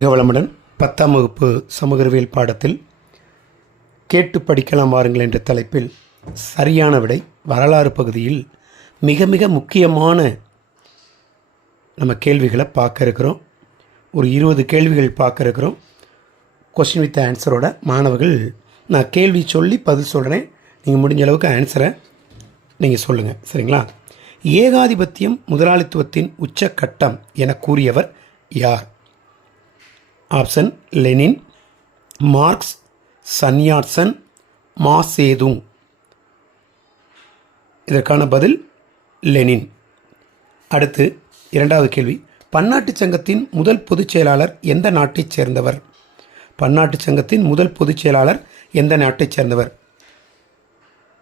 வளமுடன் 10ஆம் வகுப்பு சமூக அறிவியல் பாடத்தில் கேட்டு படிக்கலாம் வாருங்கள் என்ற தலைப்பில் சரியான விடை வரலாறு பகுதியில் மிக மிக முக்கியமான நம்ம கேள்விகளை பார்க்க இருக்கிறோம். ஒரு 20 கேள்விகள் பார்க்க இருக்கிறோம். கொஸ்டின் வித் ஆன்சரோட மாணவர்கள் நான் கேள்வி சொல்லி பதில் சொல்கிறேன். நீங்கள் முடிஞ்ச அளவுக்கு ஆன்சரை நீங்கள் சொல்லுங்கள், சரிங்களா? ஏகாதிபத்தியம் முதலாளித்துவத்தின் உச்சக்கட்டம் என கூறியவர் யார்? Option Lenin, Marx, Sun Yat sen, Mao Zedong. இதற்கான பதில் லெனின். அடுத்து இரண்டாவது கேள்வி, பன்னாட்டுச் சங்கத்தின் முதல் பொதுச் செயலாளர் எந்த நாட்டைச் சேர்ந்தவர்? பன்னாட்டுச் சங்கத்தின் முதல் பொதுச் செயலாளர் எந்த நாட்டைச் சேர்ந்தவர்?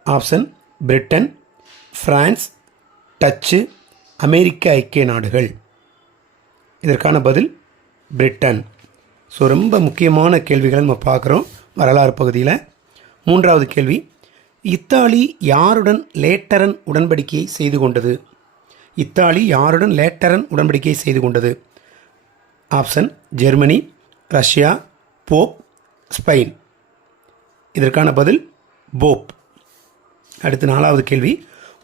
ஆப்ஷன் பிரிட்டன், பிரான்ஸ், டச்சு, அமெரிக்க ஐக்கிய நாடுகள். இதற்கான பதில் பிரிட்டன். ஸோ ரொம்ப முக்கியமான கேள்விகளை நம்ம பார்க்குறோம் வரலாறு பகுதியில். மூன்றாவது கேள்வி, இத்தாலி யாருடன் லேட்டரன் உடன்படிக்கையை செய்து கொண்டது? இத்தாலி யாருடன் லேட்டரன் உடன்படிக்கையை செய்து கொண்டது? Option Germany, Russia, Pope, Spain. இதற்கான பதில் போப். அடுத்து நாலாவது கேள்வி,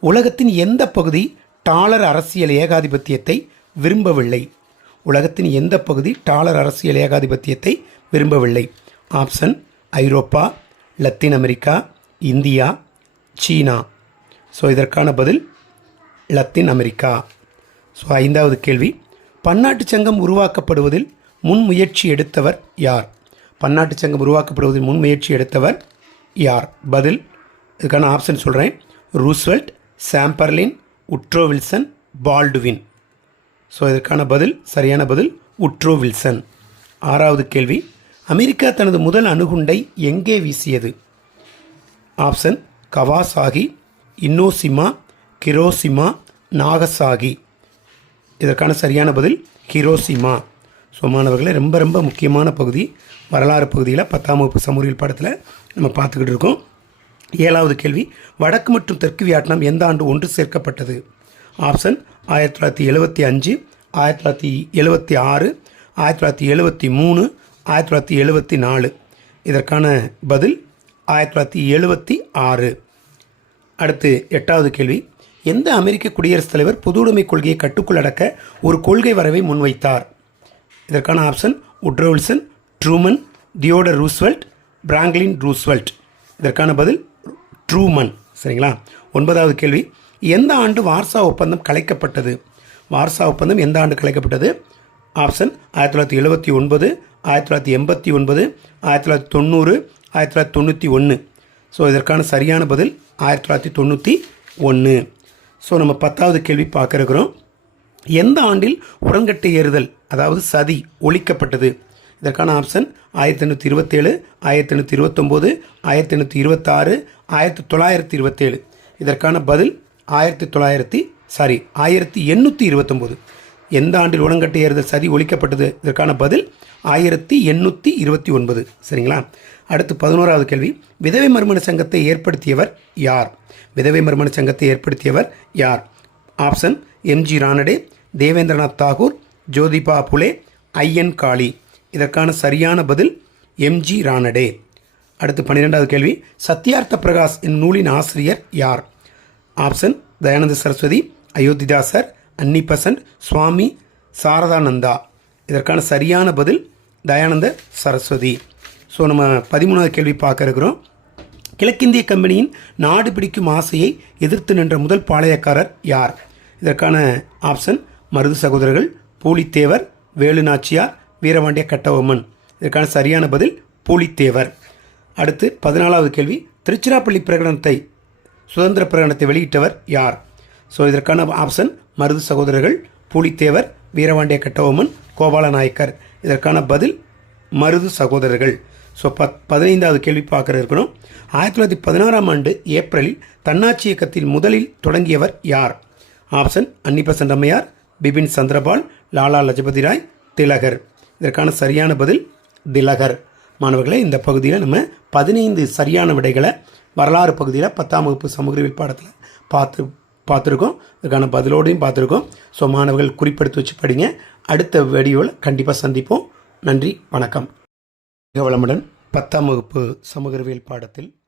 உலகத்தின் எந்த பகுதி டாலர் அரசியல் ஏகாதிபத்தியத்தை விரும்பவில்லை? உலகத்தின் எந்த பகுதி டாலர் அரசியல் ஏகாதிபத்தியத்தை விரும்பவில்லை? ஆப்ஷன் ஐரோப்பா, லத்தீன் அமெரிக்கா, இந்தியா, சீனா. ஸோ இதற்கான பதில் லத்தீன் அமெரிக்கா. ஸோ ஐந்தாவது கேள்வி, பன்னாட்டுச் சங்கம் உருவாக்கப்படுவதில் முன்முயற்சி எடுத்தவர் யார்? பன்னாட்டுச் சங்கம் உருவாக்கப்படுவதில் முன்முயற்சி எடுத்தவர் யார்? பதில் இதுக்கான ஆப்ஷன் சொல்கிறேன். Roosevelt, Chamberlain, Woodrow Wilson, Baldwin. So இதற்கான பதில் சரியான பதில் உட்ரோ வில்சன். ஆறாவது கேள்வி, அமெரிக்கா தனது முதல் அணுகுண்டை எங்கே வீசியது? Option Kawasaki, Innoshima, Hiroshima, Nagasaki. இதற்கான சரியான பதில் ஹிரோசிமா. ஸோ மாணவர்களே, ரொம்ப ரொம்ப முக்கியமான பகுதி வரலாறு பகுதியில் 10ஆம் வகுப்பு சமூகவியல் பாடத்தில் நம்ம பார்த்துக்கிட்டு இருக்கோம். ஏழாவது கேள்வி, வடக்கு மற்றும் தெற்கு வியட்நாம் எந்த ஆண்டு ஒன்று சேர்க்கப்பட்டது? ஆப்ஷன் 1975, 1976, 1973, 1974. இதற்கான பதில் 1976. அடுத்து எட்டாவது கேள்வி, எந்த அமெரிக்க குடியரசுத் தலைவர் பொது உடைமை கொள்கையை கட்டுக்குள் அடக்க ஒரு கொள்கை வரைவை முன்வைத்தார்? இதற்கான option Woodrow Wilson, Truman, Theodore Roosevelt, Franklin Roosevelt. இதற்கான பதில் ட்ரூமன், சரிங்களா? ஒன்பதாவது கேள்வி, எந்த ஆண்டு வார்சா ஒப்பந்தம் கலைக்கப்பட்டது? வார்சா ஒப்பந்தம் எந்த ஆண்டு கலைக்கப்பட்டது? ஆப்ஷன் 1979, 1989, 1990, 1991. ஸோ இதற்கான சரியான பதில் 1991. ஸோ நம்ம 10வது கேள்வி பார்க்க இருக்கிறோம். எந்த ஆண்டில் உடன்கட்டை ஏறுதல் அதாவது சதி ஒழிக்கப்பட்டது? இதற்கான ஆப்ஷன் 1827, 1829, 1826, 1927. இதற்கான பதில் 1829. எந்த ஆண்டில் உடன்கட்டை ஏறுதல் சதி ஒழிக்கப்பட்டது? இதற்கான பதில் 1829, சரிங்களா? அடுத்து 11வது கேள்வி, விதவை மறுமண சங்கத்தை ஏற்படுத்தியவர் யார்? விதவை மறுமண சங்கத்தை ஏற்படுத்தியவர் யார்? ஆப்ஷன் எம்ஜி ரானடே, தேவேந்திரநாத் தாகூர், ஜோதிபா புலே, ஐயன் காளி. இதற்கான சரியான பதில் எம்ஜி ரானடே. அடுத்து 12வது கேள்வி, சத்யார்த்த பிரகாஷ் என்னும் நூலின் ஆசிரியர் யார்? ஆப்ஷன் தயானந்த சரஸ்வதி, அயோத்திதாசர், அன்னி பெசன்ட், சுவாமி சாரதானந்தா. இதற்கான சரியான பதில் தயானந்த சரஸ்வதி. ஸோ நம்ம 13வது கேள்வி பார்க்க இருக்கிறோம். கிழக்கிந்திய கம்பெனியின் நாடு பிடிக்கும் ஆசையை எதிர்த்து நின்ற முதல் பாளையக்காரர் யார்? இதற்கான ஆப்ஷன் மருது சகோதரர்கள், பூலித்தேவர், வேலு நாச்சியார், வீரபாண்டிய கட்டபொம்மன். இதற்கான சரியான பதில் பூலித்தேவர். அடுத்து 14வது கேள்வி, திருச்சிராப்பள்ளி பிரகடனத்தை சுதந்திர பிரகடனத்தை வெளியிட்டவர் யார்? ஸோ இதற்கான ஆப்ஷன் மருது சகோதரர்கள், பூலித்தேவர், வீரபாண்டிய கட்டபொம்மன், கோபால நாயக்கர். இதற்கான பதில் மருது சகோதரர்கள். ஸோ 15வது கேள்வி பார்க்குற இருக்கணும். 1916ஆம் ஆண்டு ஏப்ரலில் தன்னாட்சி இயக்கத்தில் முதலில் தொடங்கியவர் யார்? ஆப்ஷன் அன்னி பெசன்ட் அம்மையார், பிபின் சந்திரபால், லாலா லஜபதி ராய், திலகர். இதற்கான சரியான பதில் திலகர். மாணவர்களே, இந்த பகுதியில் நம்ம 15 சரியான விடைகளை வரலாறு பகுதியில் 10ஆம் வகுப்பு சமூக அறிவியல் பாடத்தில் பார்த்துருக்கோம். இதுக்கான பதிலோடையும் பார்த்துருக்கோம். ஸோ மாணவர்கள் குறிப்பெடுத்து வச்சு படிங்க. அடுத்த வீடியோவில் கண்டிப்பாக சந்திப்போம். நன்றி, வணக்கம். மிக வளமுடன். 10ஆம் வகுப்பு சமூக அறிவியல் பாடத்தில்